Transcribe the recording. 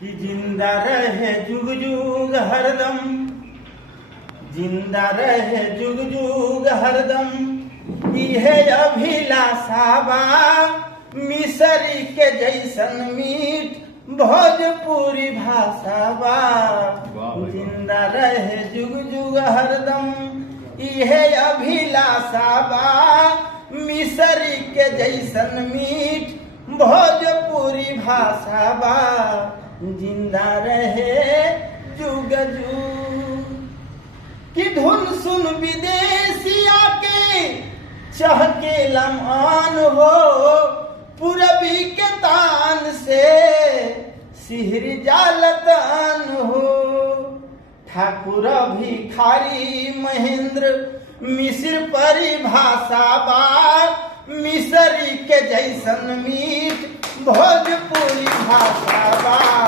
कि जिंदा रहे जुग जुग हरदम, जिंदा रहे जुग जुग हरदम, इहे अभिलाषा बा। मिसरी के जैसन मीठ भोजपुरी भाषा बा। जिंदा रहे जुग जुग हरदम, इहे अभिलाषा बा। मिसरी के जैसन मीठ भोजपुरी भाषा बा। जिंदा रहे जुग जुग की धुन सुन विदेशिया के चहके लम्हान हो। पूरबी के तान से सिहर जालतान हो। ठाकुर भिखारी महेंद्र मिश्र परिभाषा बा। मिसरी के जैसन मीठ भोजपुरी भाषा बा।